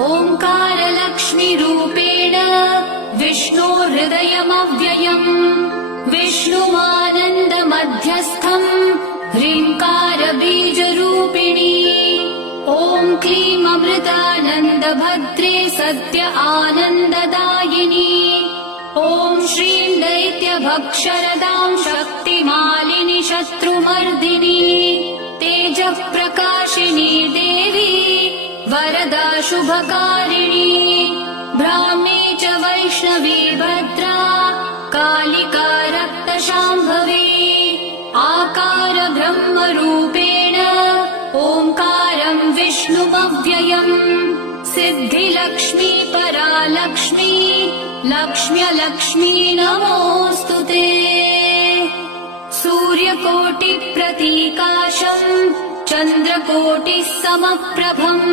ओङ्कारलक्ष्मीरूपेण विष्णोर्हृदयमव्ययम् विष्णुमानन्दमध्यस्थम् ह्रीङ्कारबीजरूपिणी ॐ क्लीं अमृतानन्दभद्रे सत्य आनन्ददायिनी ॐ श्रीं दैत्यभक्षरदां शक्तिमालिनि शत्रुमर्दिनी तेजःप्रकाशिनी देवी वरदा शुभकारिणी ब्राह्मी च वैष्णवी भद्रा कालिका रक्तशाम्भवी आकार ब्रह्मरूपेण ओङ्कारं विष्णुमव्ययम् सिद्धिलक्ष्मी परालक्ष्मी लक्ष्म्यलक्ष्मी नमोऽस्तु ते सूर्यकोटिप्रतीकाशम् चन्द्रकोटिः समप्रभम्